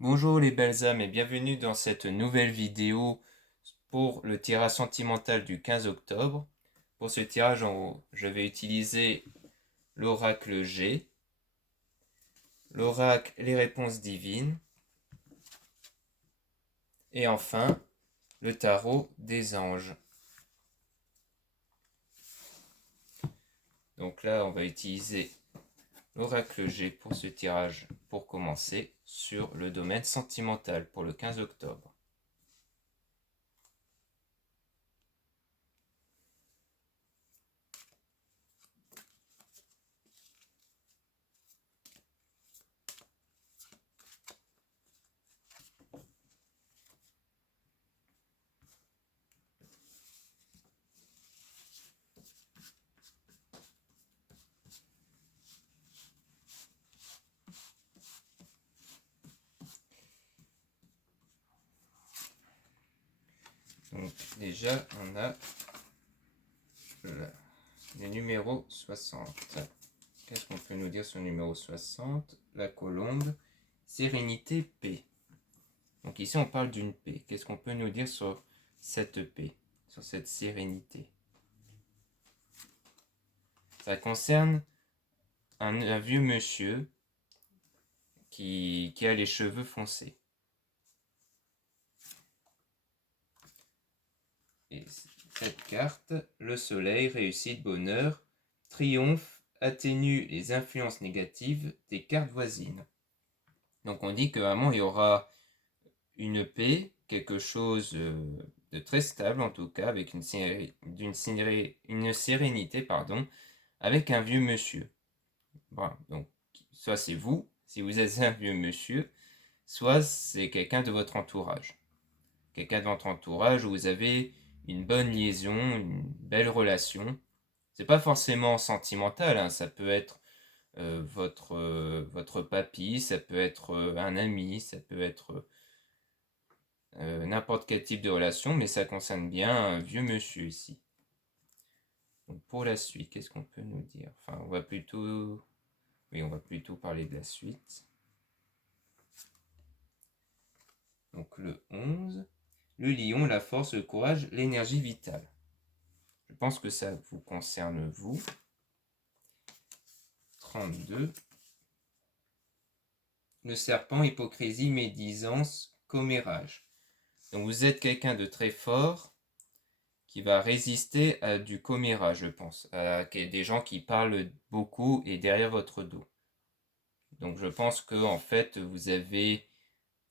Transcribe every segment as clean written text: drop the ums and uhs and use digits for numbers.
Bonjour les belles âmes et bienvenue dans cette nouvelle vidéo pour le tirage sentimental du 15 octobre. Pour ce tirage en haut, je vais utiliser l'oracle G, l'oracle les réponses divines et enfin le tarot des anges. Donc là, on va utiliser l'oracle G pour ce tirage pour commencer sur le domaine sentimental pour le 15 octobre. Donc déjà, on a le numéro 60. Qu'est-ce qu'on peut nous dire sur le numéro 60? La colombe, sérénité, paix. Donc ici, on parle d'une paix. Qu'est-ce qu'on peut nous dire sur cette paix, sur cette sérénité? Ça concerne un vieux monsieur qui a les cheveux foncés. Et cette carte, le soleil, réussite, bonheur, triomphe, atténue les influences négatives des cartes voisines. Donc on dit que vraiment il y aura une paix, quelque chose de très stable en tout cas, avec une sérénité, pardon, avec un vieux monsieur. Bon, donc, soit c'est vous, si vous êtes un vieux monsieur, soit c'est quelqu'un de votre entourage. Quelqu'un de votre entourage où vous avez une bonne liaison, une belle relation. C'est pas forcément sentimental, hein, ça peut être votre papy, ça peut être un ami, ça peut être n'importe quel type de relation, mais ça concerne bien un vieux monsieur ici. Donc pour la suite, qu'est-ce qu'on peut nous dire? Enfin, on va plutôt parler de la suite. Donc le 11, le lion, la force, le courage, l'énergie vitale. Je pense que ça vous concerne vous. 32, le serpent, hypocrisie, médisance, commérage. Donc vous êtes quelqu'un de très fort qui va résister à du commérage, je pense, à des gens qui parlent beaucoup et derrière votre dos. Donc je pense que en fait vous avez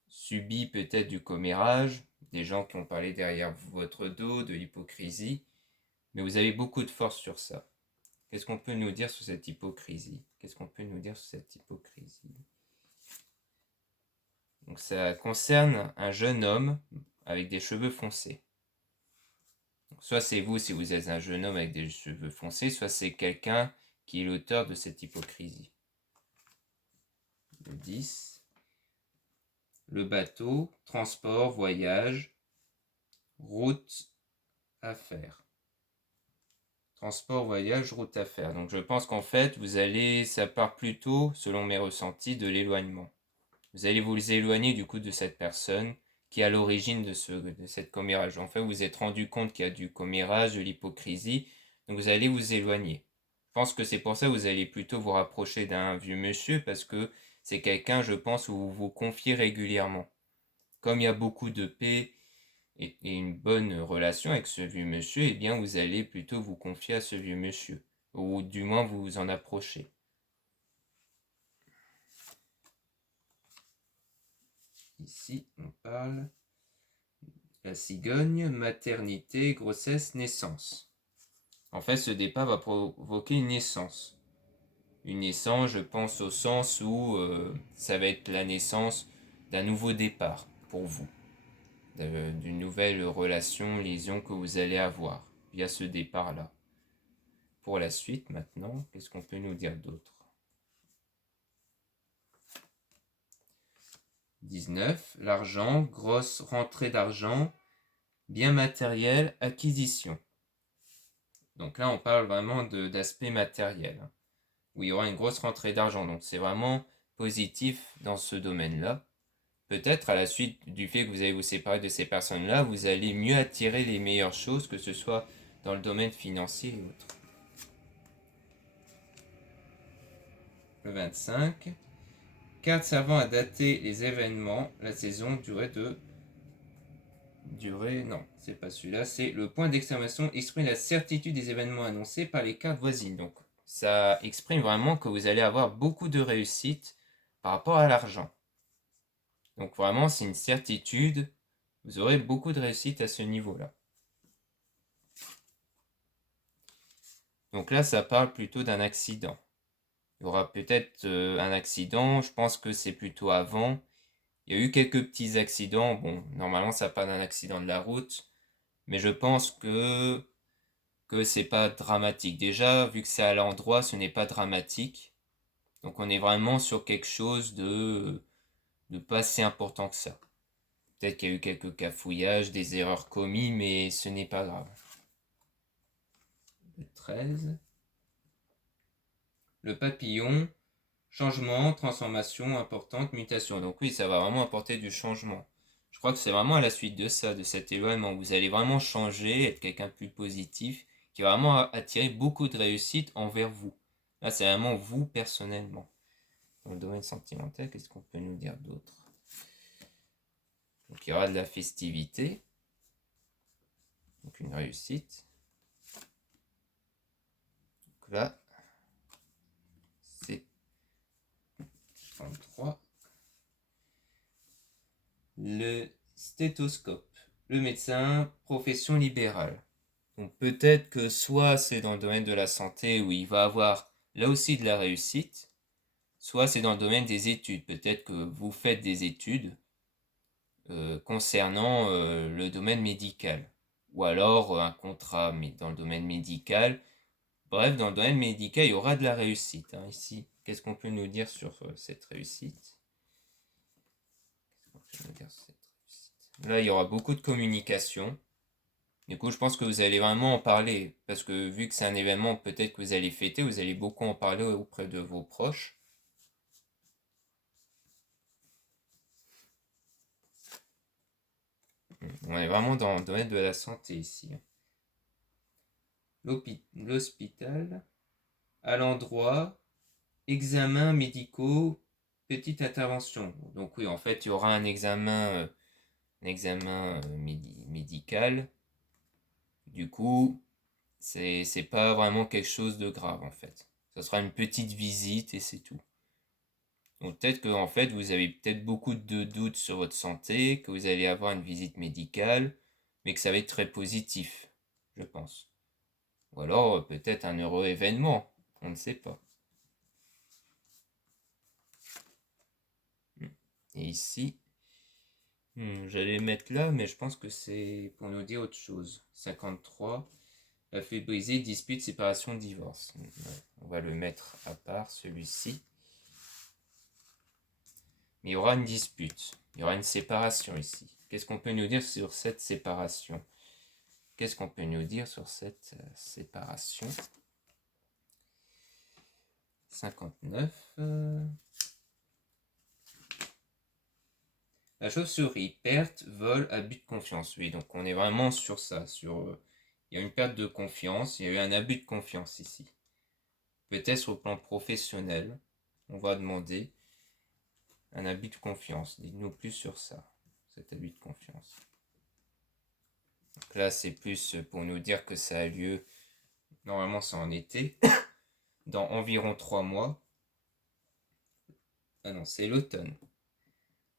subi peut-être du commérage, des gens qui ont parlé derrière votre dos, de l'hypocrisie, mais vous avez beaucoup de force sur ça. Qu'est-ce qu'on peut nous dire sur cette hypocrisie? Qu'est-ce qu'on peut nous dire sur cette hypocrisie? Donc ça concerne un jeune homme avec des cheveux foncés. Donc, soit c'est vous si vous êtes un jeune homme avec des cheveux foncés, soit c'est quelqu'un qui est l'auteur de cette hypocrisie. Le 10. Le bateau, transport, voyage, route, affaires. Transport, voyage, route, affaires. Donc je pense qu'en fait, ça part plutôt, selon mes ressentis, de l'éloignement. Vous allez vous éloigner du coup de cette personne qui est à l'origine de cette commérage. En fait, vous vous êtes rendu compte qu'il y a du commérage, de l'hypocrisie, donc vous allez vous éloigner. Je pense que c'est pour ça que vous allez plutôt vous rapprocher d'un vieux monsieur, parce que c'est quelqu'un, je pense, où vous vous confiez régulièrement. Comme il y a beaucoup de paix et une bonne relation avec ce vieux monsieur, eh bien vous allez plutôt vous confier à ce vieux monsieur, ou du moins vous vous en approchez. Ici, on parle la cigogne, maternité, grossesse, naissance. En fait, ce départ va provoquer une naissance. Une naissance, je pense au sens où ça va être la naissance d'un nouveau départ pour vous, d'une nouvelle relation, liaison que vous allez avoir via ce départ-là. Pour la suite, maintenant, qu'est-ce qu'on peut nous dire d'autre? 19. L'argent, grosse rentrée d'argent, bien matériel, acquisition. Donc là, on parle vraiment d'aspect matériel, hein, où il y aura une grosse rentrée d'argent. Donc c'est vraiment positif dans ce domaine-là. peut-être à la suite du fait que vous allez vous séparer de ces personnes-là, vous allez mieux attirer les meilleures choses, que ce soit dans le domaine financier et autres. Le 25. Carte servant à dater les événements, la saison, non, c'est pas celui-là, c'est le point d'exclamation exprime la certitude des événements annoncés par les cartes voisines. Donc, ça exprime vraiment que vous allez avoir beaucoup de réussite par rapport à l'argent. Donc, vraiment, c'est une certitude, vous aurez beaucoup de réussite à ce niveau-là. Donc là, ça parle plutôt d'un accident. Il y aura peut-être un accident, je pense que c'est plutôt avant. Il y a eu quelques petits accidents. Bon, normalement, ça parle d'un accident de la route, mais je pense que c'est pas dramatique. Déjà, vu que c'est à l'endroit, ce n'est pas dramatique. Donc, on est vraiment sur quelque chose de pas si important que ça. Peut-être qu'il y a eu quelques cafouillages, des erreurs commises, mais ce n'est pas grave. Le 13. Le papillon, changement, transformation importante, mutation. Donc oui, ça va vraiment apporter du changement. Je crois que c'est vraiment à la suite de ça, de cet éloignement. Vous allez vraiment changer, être quelqu'un de plus positif, qui va vraiment attirer beaucoup de réussite envers vous. Là, c'est vraiment vous personnellement. Dans le domaine sentimental, qu'est-ce qu'on peut nous dire d'autre? Donc il y aura de la festivité. Donc une réussite. Donc là, c'est 33. Le stéthoscope. Le médecin, profession libérale. Donc peut-être que soit c'est dans le domaine de la santé où il va avoir là aussi de la réussite, soit c'est dans le domaine des études. Peut-être que vous faites des études concernant le domaine médical. Ou alors un contrat mais dans le domaine médical. Bref, dans le domaine médical, il y aura de la réussite. Hein, ici, qu'est-ce qu'on peut nous dire sur cette réussite? Là, il y aura beaucoup de communication. Du coup, je pense que vous allez vraiment en parler, parce que vu que c'est un événement peut-être que vous allez fêter, vous allez beaucoup en parler auprès de vos proches. On est vraiment dans le domaine de la santé ici. L'hôpital, à l'endroit, examens médicaux, petite intervention. Donc oui, en fait, il y aura un examen médical. Du coup, c'est pas vraiment quelque chose de grave en fait. Ça sera une petite visite et c'est tout. Donc peut-être que en fait vous avez peut-être beaucoup de doutes sur votre santé, que vous allez avoir une visite médicale, mais que ça va être très positif, je pense. Ou alors peut-être un heureux événement, on ne sait pas. Et ici, j'allais mettre là, mais je pense que c'est pour nous dire autre chose. 53. La fait briser, dispute, séparation, divorce. On va le mettre à part, celui-ci. Mais il y aura une dispute. Il y aura une séparation ici. Qu'est-ce qu'on peut nous dire sur cette séparation? Qu'est-ce qu'on peut nous dire sur cette séparation? 59. La chauve-souris, perte, vol, abus de confiance. Oui, donc on est vraiment sur ça. Il y a une perte de confiance, il y a eu un abus de confiance ici. Peut-être sur le plan professionnel, on va demander un abus de confiance. Dites-nous plus sur ça, cet abus de confiance. Donc là, c'est plus pour nous dire que ça a lieu, normalement c'est en été, dans environ 3 mois. Ah non, c'est l'automne.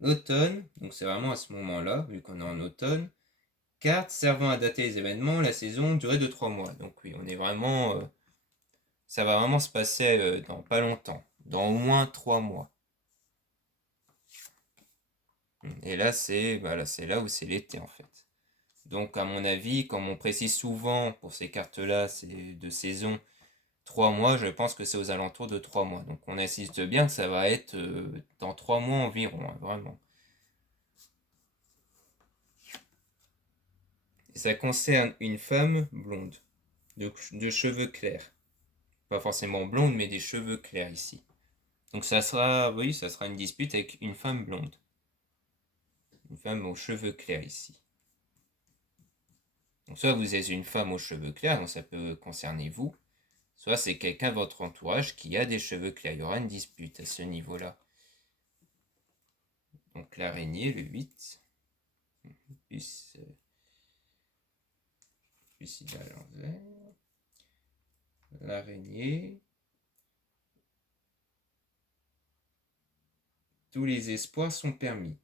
L'automne, donc c'est vraiment à ce moment-là, vu qu'on est en automne. Carte servant à dater les événements, la saison, durée de 3 mois. Donc oui, on est vraiment... ça va vraiment se passer dans pas longtemps, dans au moins 3 mois. Et là, c'est là où c'est l'été en fait. Donc à mon avis, comme on précise souvent pour ces cartes-là, c'est de saison 3 mois, je pense que c'est aux alentours de 3 mois. Donc on insiste bien que ça va être dans 3 mois environ, hein, vraiment. Et ça concerne une femme blonde, de cheveux clairs. Pas forcément blonde, mais des cheveux clairs ici. Donc ça sera une dispute avec une femme blonde. Une femme aux cheveux clairs ici. Donc soit vous êtes une femme aux cheveux clairs, donc ça peut concerner vous, soit c'est quelqu'un de votre entourage qui a des cheveux clairs. Il y aura une dispute à ce niveau-là. Donc l'araignée, le 8. Plus ici à l'envers. L'araignée. Tous les espoirs sont permis.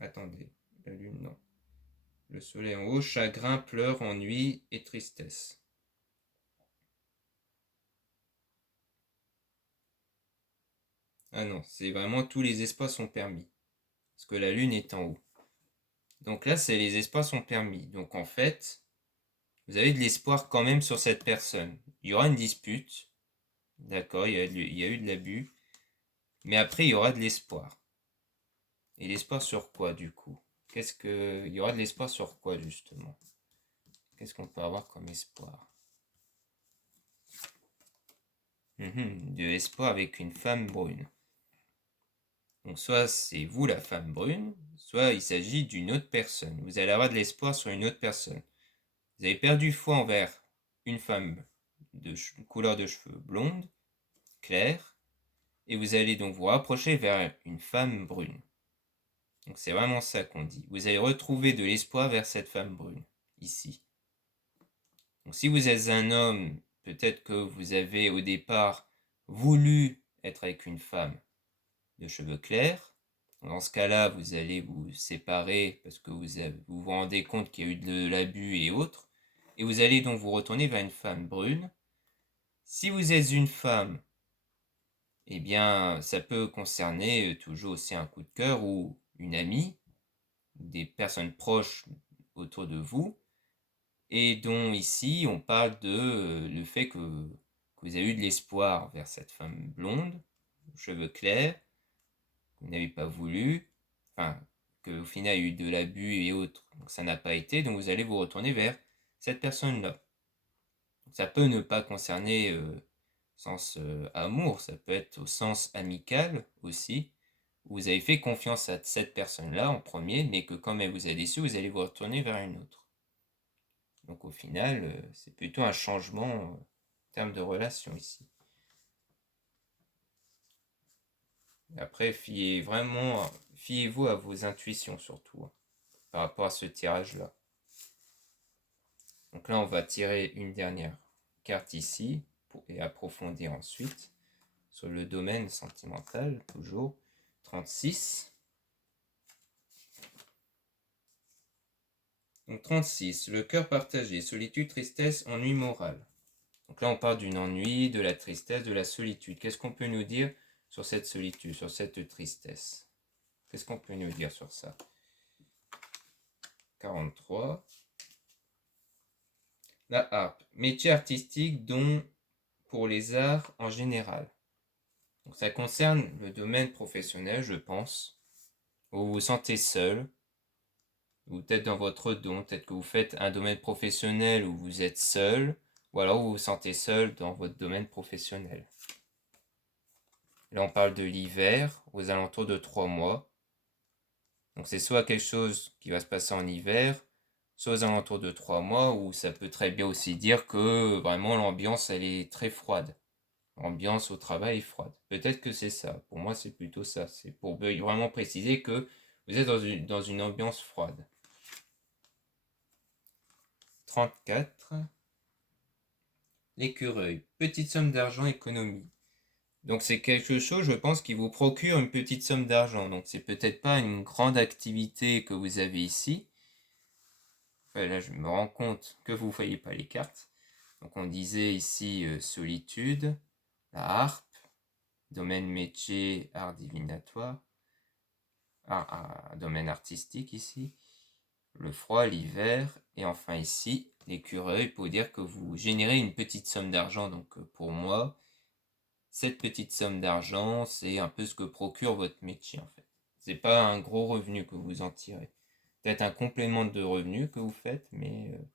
Attendez, la lune, non. Le soleil en haut, chagrin, pleurs, ennui et tristesse. Ah non, c'est vraiment tous les espoirs sont permis. Parce que la lune est en haut. Donc là, c'est les espoirs sont permis. Donc en fait, vous avez de l'espoir quand même sur cette personne. Il y aura une dispute. D'accord, il y a eu de l'abus. Mais après, il y aura de l'espoir. Et l'espoir sur quoi, du coup? Il y aura de l'espoir sur quoi, justement? Qu'est-ce qu'on peut avoir comme espoir? De l'espoir avec une femme brune. Donc soit c'est vous la femme brune, soit il s'agit d'une autre personne. Vous allez avoir de l'espoir sur une autre personne. Vous avez perdu foi envers une femme de couleur de cheveux blonde, claire, et vous allez donc vous rapprocher vers une femme brune. Donc c'est vraiment ça qu'on dit. Vous allez retrouver de l'espoir vers cette femme brune, ici. Donc si vous êtes un homme, peut-être que vous avez au départ voulu être avec une femme de cheveux clairs. Dans ce cas-là, vous allez vous séparer parce que vous vous rendez compte qu'il y a eu de l'abus et autres. Et vous allez donc vous retourner vers une femme brune. Si vous êtes une femme, eh bien, ça peut concerner toujours aussi un coup de cœur ou une amie, des personnes proches autour de vous, et dont ici on parle de le fait que vous avez eu de l'espoir vers cette femme blonde, aux cheveux clairs, que vous n'avez pas voulu, enfin, qu'au final il y a eu de l'abus et autres, donc ça n'a pas été, donc vous allez vous retourner vers cette personne-là. Ça peut ne pas concerner sens amour, ça peut être au sens amical aussi, où vous avez fait confiance à cette personne-là en premier, mais que quand elle vous a déçu, vous allez vous retourner vers une autre. Donc au final, c'est plutôt un changement en termes de relation ici. Après, fiez-vous à vos intuitions surtout, hein, par rapport à ce tirage-là. Donc là, on va tirer une dernière carte ici, et approfondir ensuite sur le domaine sentimental, toujours. 36. Donc 36, le cœur partagé, solitude, tristesse, ennui moral. Donc là, on parle d'une ennui, de la tristesse, de la solitude. Qu'est-ce qu'on peut nous dire sur cette solitude, sur cette tristesse? Qu'est-ce qu'on peut nous dire sur ça? 43. La harpe, métier artistique, don pour les arts en général. Donc ça concerne le domaine professionnel, je pense, où vous vous sentez seul, ou peut-être dans votre don, peut-être que vous faites un domaine professionnel où vous êtes seul, ou alors vous vous sentez seul dans votre domaine professionnel. Là, on parle de l'hiver, aux alentours de 3 mois. Donc c'est soit quelque chose qui va se passer en hiver, soit aux alentours de 3 mois, où ça peut très bien aussi dire que vraiment l'ambiance, elle est très froide. L'ambiance au travail est froide. Peut-être que c'est ça. Pour moi, c'est plutôt ça. C'est pour vraiment préciser que vous êtes dans une ambiance froide. 34. L'écureuil. Petite somme d'argent économie. Donc c'est quelque chose, je pense, qui vous procure une petite somme d'argent. Donc c'est peut-être pas une grande activité que vous avez ici. Enfin, là, je me rends compte que vous ne voyez pas les cartes. Donc on disait ici solitude, la harpe, domaine métier, art divinatoire, domaine artistique ici, le froid, l'hiver, et enfin ici, l'écureuil pour dire que vous générez une petite somme d'argent. Donc pour moi, cette petite somme d'argent, c'est un peu ce que procure votre métier en fait. C'est pas un gros revenu que vous en tirez. Peut-être un complément de revenu que vous faites, mais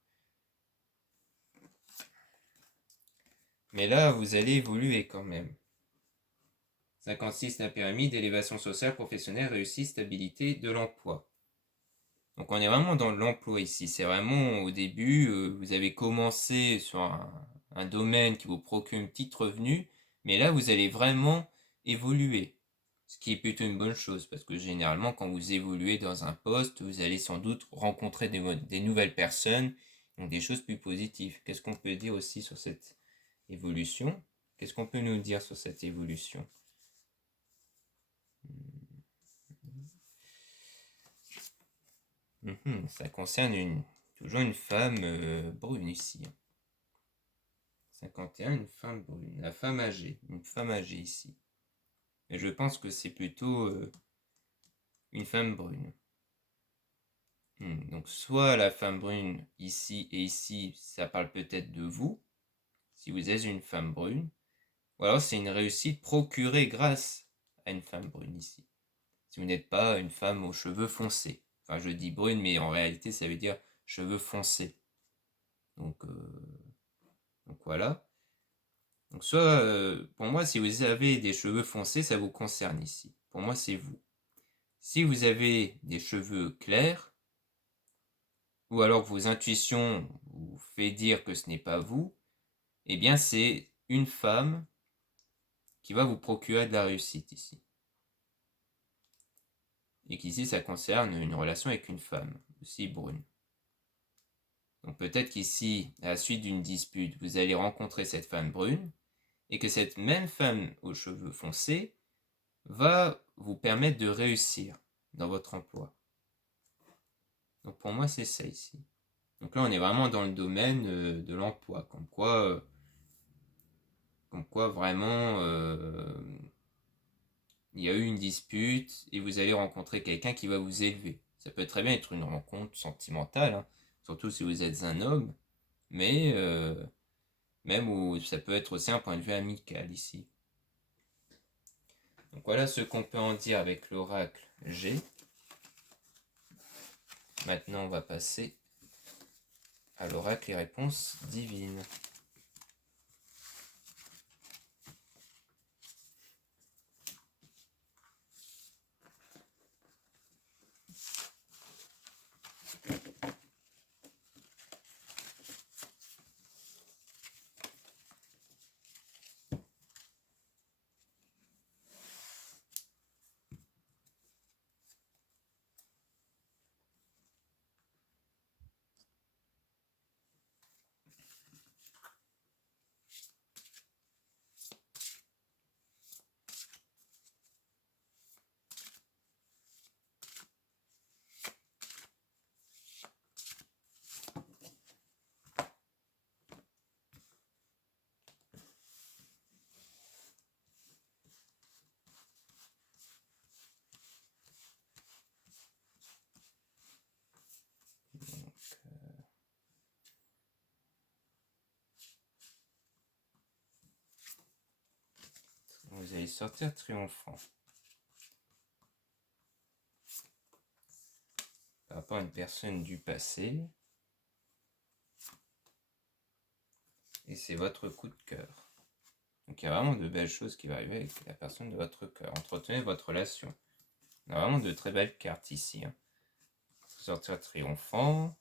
là, vous allez évoluer quand même. 56, la pyramide, élévation sociale, professionnelle, réussite, stabilité de l'emploi. Donc on est vraiment dans l'emploi ici. C'est vraiment au début, vous avez commencé sur un domaine qui vous procure un petit revenu, mais là vous allez vraiment évoluer. Ce qui est plutôt une bonne chose, parce que généralement quand vous évoluez dans un poste, vous allez sans doute rencontrer des nouvelles personnes, donc des choses plus positives. Qu'est-ce qu'on peut dire aussi sur cette évolution? Qu'est-ce qu'on peut nous dire sur cette évolution? Ça concerne toujours une femme brune ici. 51, une femme brune. La femme âgée. Une femme âgée ici. Et je pense que c'est plutôt une femme brune. Donc soit la femme brune ici et ici, ça parle peut-être de vous, si vous êtes une femme brune. Ou alors c'est une réussite procurée grâce à une femme brune ici. Si vous n'êtes pas une femme aux cheveux foncés. Enfin, je dis brune, mais en réalité, ça veut dire cheveux foncés. Donc voilà. Donc soit, pour moi, si vous avez des cheveux foncés, ça vous concerne ici. Pour moi, c'est vous. Si vous avez des cheveux clairs, ou alors vos intuitions vous fait dire que ce n'est pas vous, eh bien c'est une femme qui va vous procurer de la réussite ici. Et qu'ici, ça concerne une relation avec une femme, aussi brune. Donc peut-être qu'ici, à la suite d'une dispute, vous allez rencontrer cette femme brune, et que cette même femme aux cheveux foncés va vous permettre de réussir dans votre emploi. Donc pour moi, c'est ça ici. Donc là, on est vraiment dans le domaine de l'emploi, comme quoi vraiment, il y a eu une dispute et vous allez rencontrer quelqu'un qui va vous élever. Ça peut très bien être une rencontre sentimentale, hein, surtout si vous êtes un homme, mais même où ça peut être aussi un point de vue amical ici. Donc voilà ce qu'on peut en dire avec l'oracle G. Maintenant, on va passer à l'oracle et réponses divines. Vous allez sortir triomphant. Par rapport à une personne du passé. Et c'est votre coup de cœur. Donc il y a vraiment de belles choses qui vont arriver avec la personne de votre cœur. Entretenez votre relation. On a vraiment de très belles cartes ici. Hein. Sortir triomphant.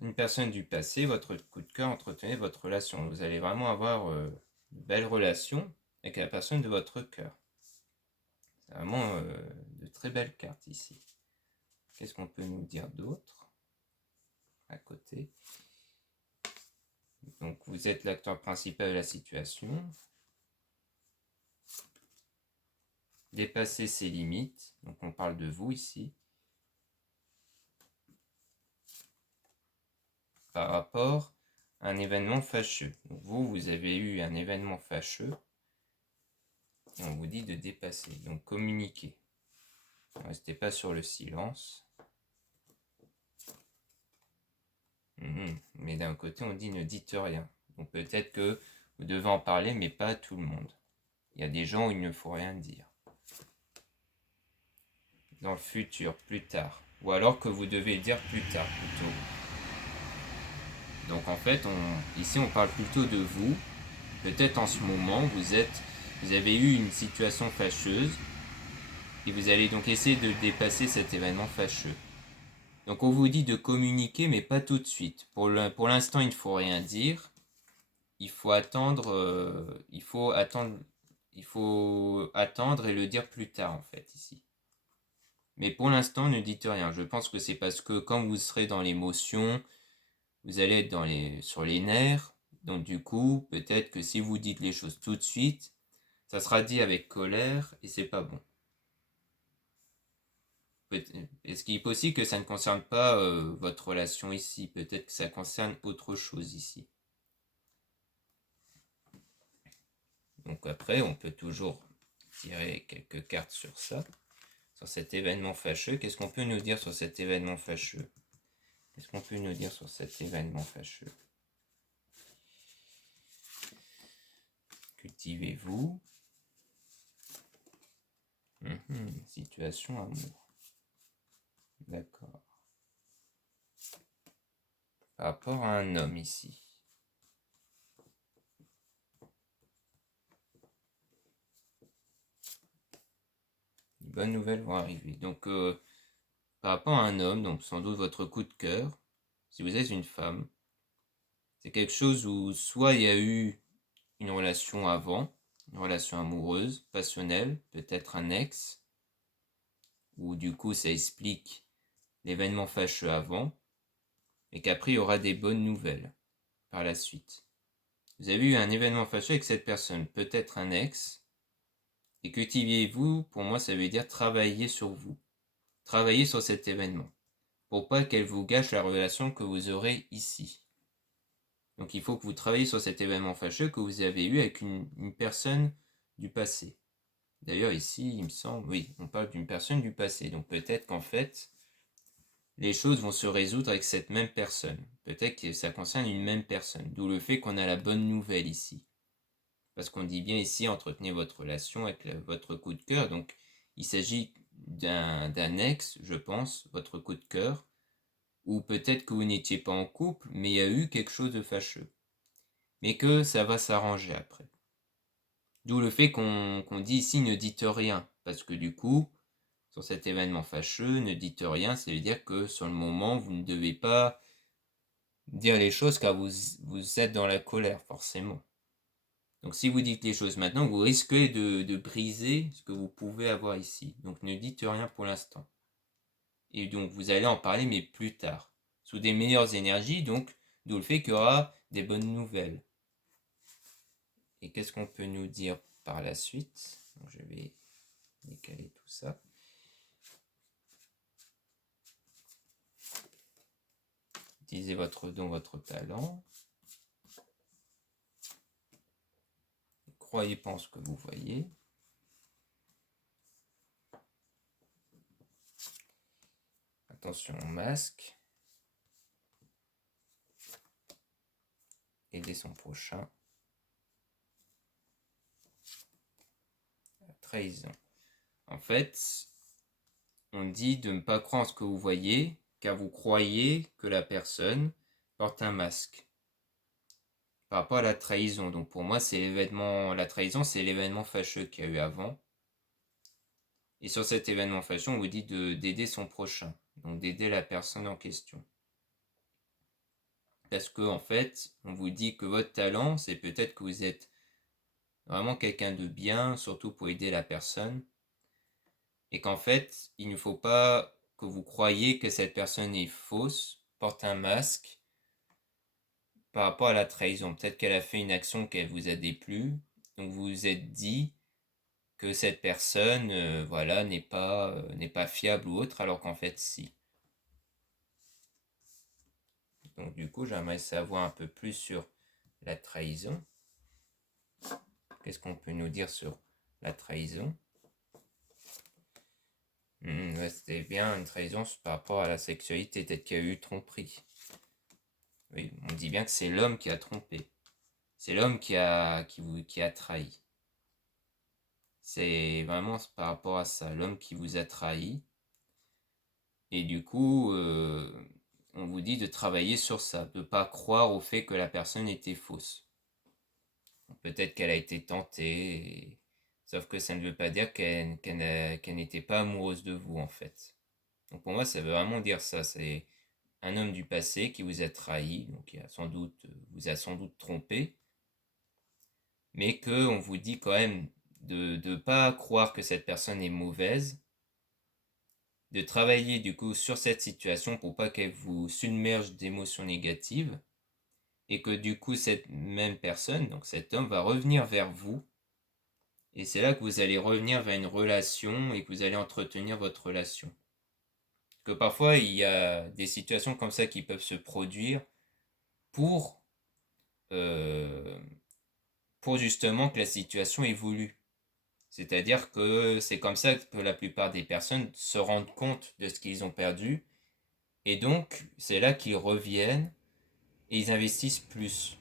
Une personne du passé, votre coup de cœur, entretenez votre relation. Vous allez vraiment avoir de belles relations avec la personne de votre cœur. C'est vraiment de très belles cartes ici. Qu'est-ce qu'on peut nous dire d'autre à côté? Donc vous êtes l'acteur principal de la situation. Dépasser ses limites. Donc on parle de vous ici. Par rapport à un événement fâcheux. Donc vous avez eu un événement fâcheux. Et on vous dit de dépasser. Donc communiquer. Ne restez pas sur le silence. Mais d'un côté, on dit ne dites rien. Donc peut-être que vous devez en parler, mais pas à tout le monde. Il y a des gens où il ne faut rien dire. Dans le futur, plus tard. Ou alors que vous devez dire plus tard, plutôt. Donc en fait, ici on parle plutôt de vous. Peut-être en ce moment, vous êtes vous avez eu une situation fâcheuse et vous allez donc essayer de dépasser cet événement fâcheux. Donc on vous dit de communiquer, mais pas tout de suite. Pour l'instant, il ne faut rien dire. Il faut attendre et le dire plus tard, en fait, ici. Mais pour l'instant, ne dites rien. Je pense que c'est parce que quand vous serez dans l'émotion, vous allez être sur les nerfs. Donc du coup, peut-être que si vous dites les choses tout de suite, ça sera dit avec colère et c'est pas bon. Est-ce qu'il est possible que ça ne concerne pas votre relation ici? Peut-être que ça concerne autre chose ici. Donc après, on peut toujours tirer quelques cartes sur ça, sur cet événement fâcheux. Qu'est-ce qu'on peut nous dire sur cet événement fâcheux? Qu'est-ce qu'on peut nous dire sur cet événement fâcheux? Cultivez-vous. Situation amour. D'accord. Par rapport à un homme ici. Les bonnes nouvelles vont arriver. Donc, par rapport à un homme, donc sans doute votre coup de cœur, si vous êtes une femme, c'est quelque chose où soit il y a eu une relation avant, une relation amoureuse, passionnelle, peut-être un ex, où du coup ça explique l'événement fâcheux avant, et qu'après il y aura des bonnes nouvelles par la suite. Vous avez eu un événement fâcheux avec cette personne, peut-être un ex, et cultivez-vous, pour moi ça veut dire travailler sur vous, travailler sur cet événement, pour pas qu'elle vous gâche la relation que vous aurez ici. Donc il faut que vous travaillez sur cet événement fâcheux que vous avez eu avec une personne du passé. D'ailleurs ici, il me semble, oui, on parle d'une personne du passé. Donc peut-être qu'en fait, les choses vont se résoudre avec cette même personne. Peut-être que ça concerne une même personne. D'où le fait qu'on a la bonne nouvelle ici. Parce qu'on dit bien ici, entretenez votre relation avec votre coup de cœur. Donc il s'agit d'un ex, je pense, votre coup de cœur. Ou peut-être que vous n'étiez pas en couple, mais il y a eu quelque chose de fâcheux. Mais que ça va s'arranger après. D'où le fait qu'on dit ici ne dites rien, parce que du coup, sur cet événement fâcheux, ne dites rien, ça veut dire que sur le moment, vous ne devez pas dire les choses car vous êtes dans la colère, forcément. Donc si vous dites les choses maintenant, vous risquez de briser ce que vous pouvez avoir ici. Donc ne dites rien pour l'instant. Et donc vous allez en parler, mais plus tard, sous des meilleures énergies, donc d'où le fait qu'il y aura des bonnes nouvelles. Et qu'est-ce qu'on peut nous dire par la suite? Donc, je vais décaler tout ça. Utilisez votre don, votre talent. Ne croyez pas en ce que vous voyez. Attention au masque. Aider son prochain. La trahison. En fait, on dit de ne pas croire en ce que vous voyez, car vous croyez que la personne porte un masque. Par rapport à la trahison, donc pour moi, la trahison, c'est l'événement fâcheux qu'il y a eu avant. Et sur cet événement fâcheux, on vous dit d'aider son prochain, donc d'aider la personne en question. Parce que en fait, on vous dit que votre talent, c'est peut-être que vous êtes vraiment quelqu'un de bien, surtout pour aider la personne. Et qu'en fait, il ne faut pas que vous croyiez que cette personne est fausse, porte un masque par rapport à la trahison. Peut-être qu'elle a fait une action qu'elle vous a déplu, donc vous vous êtes dit que cette personne, voilà, n'est pas fiable ou autre, alors qu'en fait, si. Donc du coup, j'aimerais savoir un peu plus sur la trahison. Qu'est-ce qu'on peut nous dire sur la trahison? Ouais, c'était bien une trahison par rapport à la sexualité, peut-être qu'il y a eu tromperie. Oui, on dit bien que c'est l'homme qui a trompé. C'est l'homme qui a trahi. C'est vraiment par rapport à ça, l'homme qui vous a trahi. Et du coup, on vous dit de travailler sur ça, de ne pas croire au fait que la personne était fausse. Peut-être qu'elle a été tentée Sauf que ça ne veut pas dire qu'elle n'était pas amoureuse de vous, en fait. Donc pour moi, ça veut vraiment dire ça. C'est un homme du passé qui vous a trahi, donc vous a sans doute trompé, mais qu'on vous dit quand même de ne pas croire que cette personne est mauvaise, de travailler du coup sur cette situation pour pas qu'elle vous submerge d'émotions négatives, et que du coup cette même personne, donc cet homme, va revenir vers vous, et c'est là que vous allez revenir vers une relation et que vous allez entretenir votre relation. Parce que parfois il y a des situations comme ça qui peuvent se produire pour, euh, pour justement que la situation évolue. C'est-à-dire que c'est comme ça que la plupart des personnes se rendent compte de ce qu'ils ont perdu, et donc c'est là qu'ils reviennent et ils investissent plus,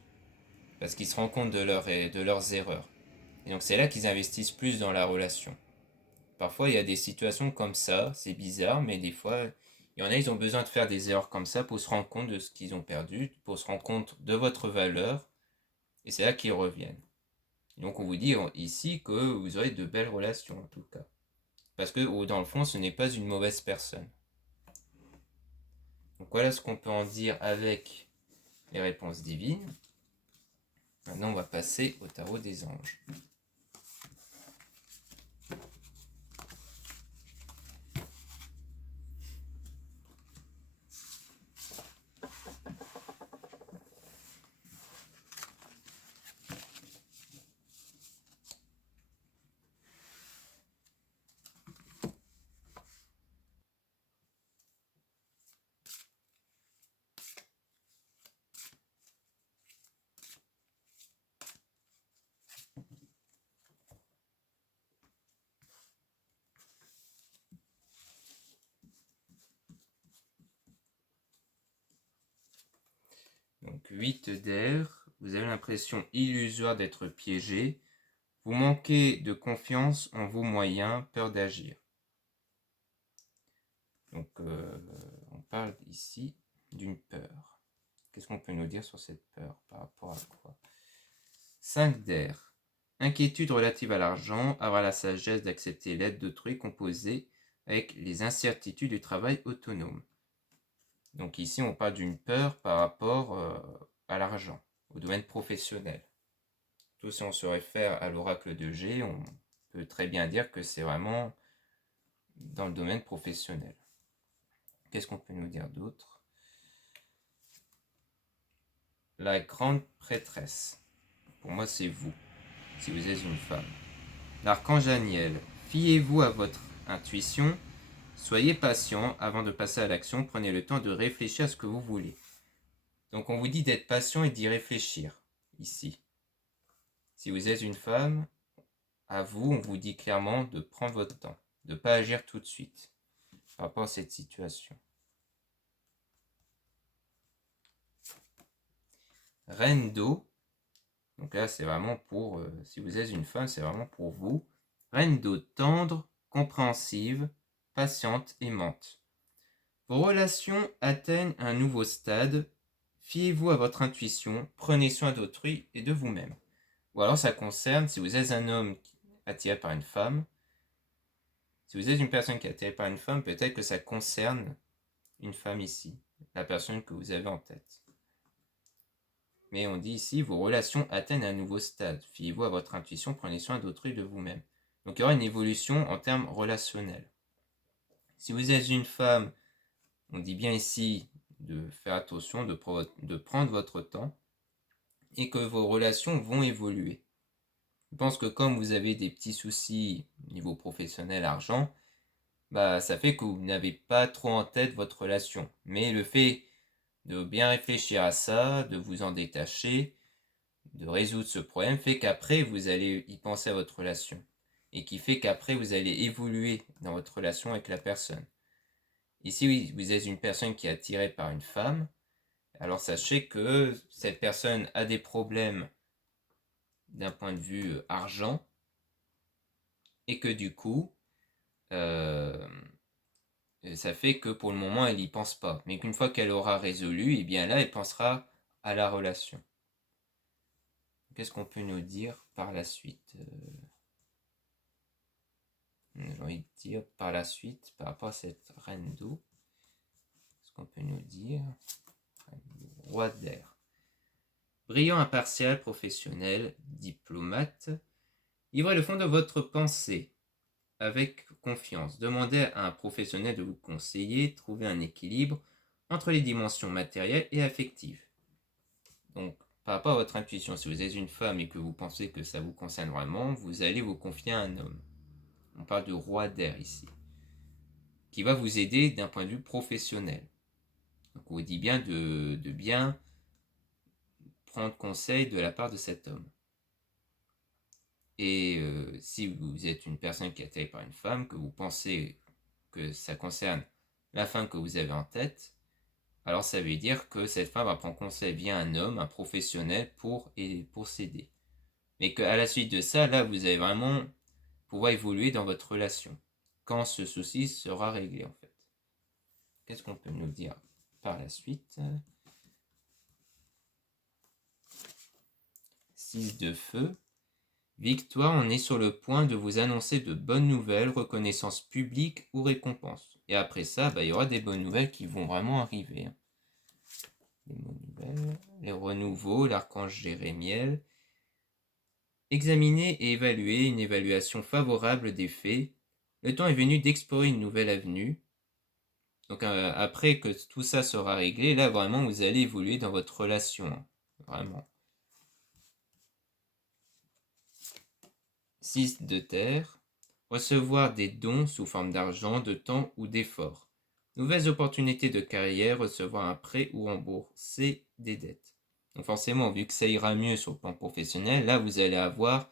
parce qu'ils se rendent compte de leurs erreurs. Et donc c'est là qu'ils investissent plus dans la relation. Parfois il y a des situations comme ça, c'est bizarre, mais des fois il y en a, ils ont besoin de faire des erreurs comme ça pour se rendre compte de ce qu'ils ont perdu, pour se rendre compte de votre valeur, et c'est là qu'ils reviennent. Donc on vous dit ici que vous aurez de belles relations en tout cas. Parce que dans le fond, ce n'est pas une mauvaise personne. Donc voilà ce qu'on peut en dire avec les réponses divines. Maintenant, on va passer au tarot des anges. Donc 8 d'air, vous avez l'impression illusoire d'être piégé, vous manquez de confiance en vos moyens, peur d'agir. Donc on parle ici d'une peur. Qu'est-ce qu'on peut nous dire sur cette peur? Par rapport à quoi? 5 d'air. Inquiétude relative à l'argent, avoir la sagesse d'accepter l'aide d'autrui composée avec les incertitudes du travail autonome. Donc ici, on parle d'une peur par rapport à l'argent, au domaine professionnel. Tout si on se réfère à l'oracle de G, on peut très bien dire que c'est vraiment dans le domaine professionnel. Qu'est-ce qu'on peut nous dire d'autre? La grande prêtresse. Pour moi, c'est vous, si vous êtes une femme. L'archange Aniel. Fiez-vous à votre intuition. Soyez patient avant de passer à l'action. Prenez le temps de réfléchir à ce que vous voulez. Donc on vous dit d'être patient et d'y réfléchir, ici. Si vous êtes une femme, à vous, on vous dit clairement de prendre votre temps, de ne pas agir tout de suite par rapport à cette situation. Reine d'eau, donc là c'est vraiment pour, si vous êtes une femme, c'est vraiment pour vous. Reine d'eau tendre, compréhensive, patiente, aimante. Vos relations atteignent un nouveau stade. Fiez-vous à votre intuition, prenez soin d'autrui et de vous-même. Ou alors ça concerne, si vous êtes un homme attiré par une femme, si vous êtes une personne qui est attirée par une femme, peut-être que ça concerne une femme ici, la personne que vous avez en tête. Mais on dit ici, vos relations atteignent un nouveau stade. Fiez-vous à votre intuition, prenez soin d'autrui et de vous-même. Donc il y aura une évolution en termes relationnels. Si vous êtes une femme, on dit bien ici de faire attention, de prendre votre temps et que vos relations vont évoluer. Je pense que comme vous avez des petits soucis au niveau professionnel, argent, ça fait que vous n'avez pas trop en tête votre relation. Mais le fait de bien réfléchir à ça, de vous en détacher, de résoudre ce problème, fait qu'après vous allez y penser à votre relation. Et qui fait qu'après vous allez évoluer dans votre relation avec la personne. Ici, oui, vous êtes une personne qui est attirée par une femme. Alors sachez que cette personne a des problèmes d'un point de vue argent. Et que du coup, ça fait que pour le moment, elle n'y pense pas. Mais qu'une fois qu'elle aura résolu, et bien là, elle pensera à la relation. Qu'est-ce qu'on peut nous dire par la suite? j'ai envie de dire, par la suite, par rapport à cette reine d'eau, ce qu'on peut nous dire, roi d'air. Brillant, impartial, professionnel, diplomate, livrez le fond de votre pensée avec confiance. Demandez à un professionnel de vous conseiller, trouvez un équilibre entre les dimensions matérielles et affectives. Donc, par rapport à votre intuition, si vous êtes une femme et que vous pensez que ça vous concerne vraiment, vous allez vous confier à un homme. On parle de roi d'air ici, qui va vous aider d'un point de vue professionnel. Donc, on vous dit bien de bien prendre conseil de la part de cet homme. Et si vous êtes une personne qui est attirée par une femme, que vous pensez que ça concerne la femme que vous avez en tête, alors ça veut dire que cette femme va prendre conseil via un homme, un professionnel pour s'aider. Mais qu'à la suite de ça, là, vous allez vraiment pouvoir évoluer dans votre relation. Quand ce souci sera réglé, en fait. Qu'est-ce qu'on peut nous dire par la suite? 6 de feu. Victoire, on est sur le point de vous annoncer de bonnes nouvelles, reconnaissance publique ou récompense. Et après ça, il y aura des bonnes nouvelles qui vont vraiment arriver. Les bonnes nouvelles, les renouveaux, l'archange Jérémiel. Examiner et évaluer une évaluation favorable des faits. Le temps est venu d'explorer une nouvelle avenue. Donc après que tout ça sera réglé, là vraiment vous allez évoluer dans votre relation. Vraiment. 6 de terre. Recevoir des dons sous forme d'argent, de temps ou d'efforts. Nouvelles opportunités de carrière, recevoir un prêt ou rembourser des dettes. Donc forcément, vu que ça ira mieux sur le plan professionnel, là vous allez avoir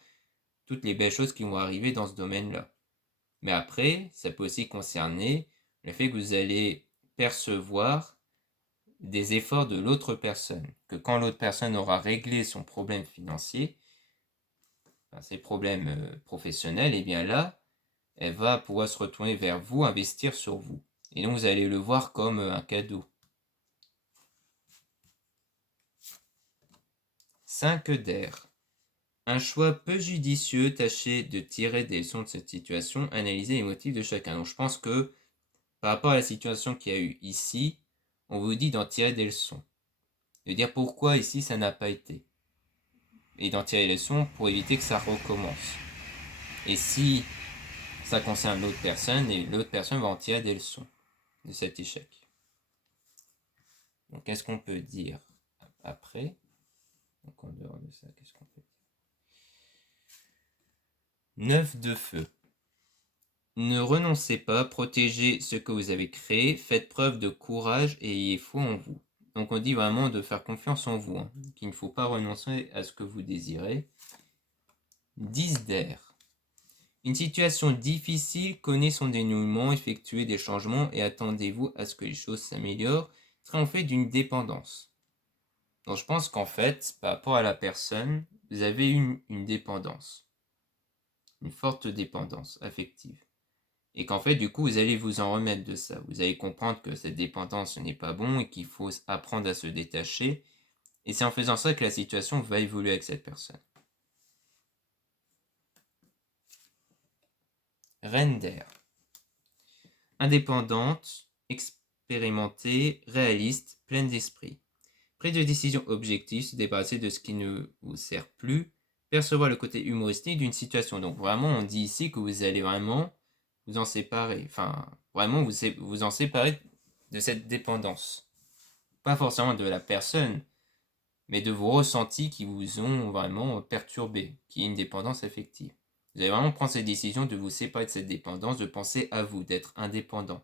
toutes les belles choses qui vont arriver dans ce domaine-là. Mais après, ça peut aussi concerner le fait que vous allez percevoir des efforts de l'autre personne. Que quand l'autre personne aura réglé son problème financier, ses problèmes professionnels, et bien là, elle va pouvoir se retourner vers vous, investir sur vous. Et donc vous allez le voir comme un cadeau. 5 d'air. Un choix peu judicieux, tâchez de tirer des leçons de cette situation, analysez les motifs de chacun. Donc je pense que par rapport à la situation qu'il y a eu ici, on vous dit d'en tirer des leçons. De dire pourquoi ici ça n'a pas été. Et d'en tirer les leçons pour éviter que ça recommence. Et si ça concerne l'autre personne, et l'autre personne va en tirer des leçons de cet échec. Donc qu'est-ce qu'on peut dire après? Donc en dehors de ça, qu'est-ce qu'on peut dire? 9 de feu. Ne renoncez pas, protégez ce que vous avez créé, faites preuve de courage et ayez foi en vous. Donc on dit vraiment de faire confiance en vous, qu'il ne faut pas renoncer à ce que vous désirez. 10 d'air. Une situation difficile connaît son dénouement, effectuez des changements et attendez-vous à ce que les choses s'améliorent. Triomphez d'une dépendance. Donc je pense qu'en fait, par rapport à la personne, vous avez une dépendance. Une forte dépendance affective. Et qu'en fait, du coup, vous allez vous en remettre de ça. Vous allez comprendre que cette dépendance, ce n'est pas bon et qu'il faut apprendre à se détacher. Et c'est en faisant ça que la situation va évoluer avec cette personne. Reine d'air. Indépendante, expérimentée, réaliste, pleine d'esprit. Prise de décision objective, se débarrasser de ce qui ne vous sert plus, percevoir le côté humoristique d'une situation. Donc vraiment, on dit ici que vous allez vraiment vous en séparer. Enfin, vraiment vous en séparer de cette dépendance. Pas forcément de la personne, mais de vos ressentis qui vous ont vraiment perturbé, qui est une dépendance affective. Vous allez vraiment prendre cette décision de vous séparer de cette dépendance, de penser à vous, d'être indépendant.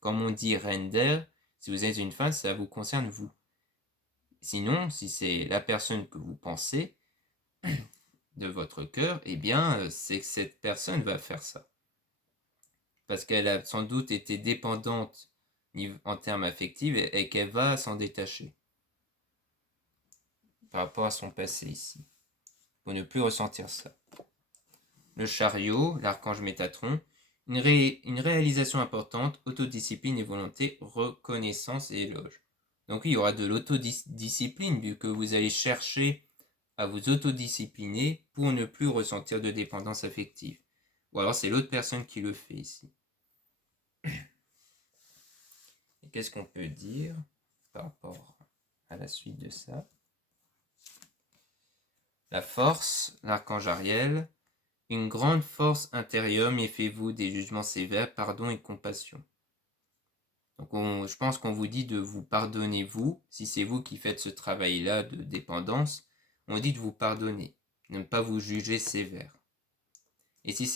Comme on dit render, si vous êtes une femme, ça vous concerne vous. Sinon, si c'est la personne que vous pensez de votre cœur, eh bien, c'est que cette personne va faire ça. Parce qu'elle a sans doute été dépendante en termes affectifs et qu'elle va s'en détacher par rapport à son passé ici, pour ne plus ressentir ça. Le chariot, l'archange Métatron, une réalisation importante, autodiscipline et volonté, reconnaissance et éloge. Donc oui, il y aura de l'autodiscipline vu que vous allez chercher à vous autodiscipliner pour ne plus ressentir de dépendance affective. Ou alors c'est l'autre personne qui le fait ici. Et qu'est-ce qu'on peut dire par rapport à la suite de ça? La force, l'archange Ariel, une grande force intérieure, méfiez-vous des jugements sévères, pardon et compassion. Donc je pense qu'on vous dit de vous pardonner vous, si c'est vous qui faites ce travail-là de dépendance, on dit de vous pardonner, de ne pas vous juger sévère. Et si c'est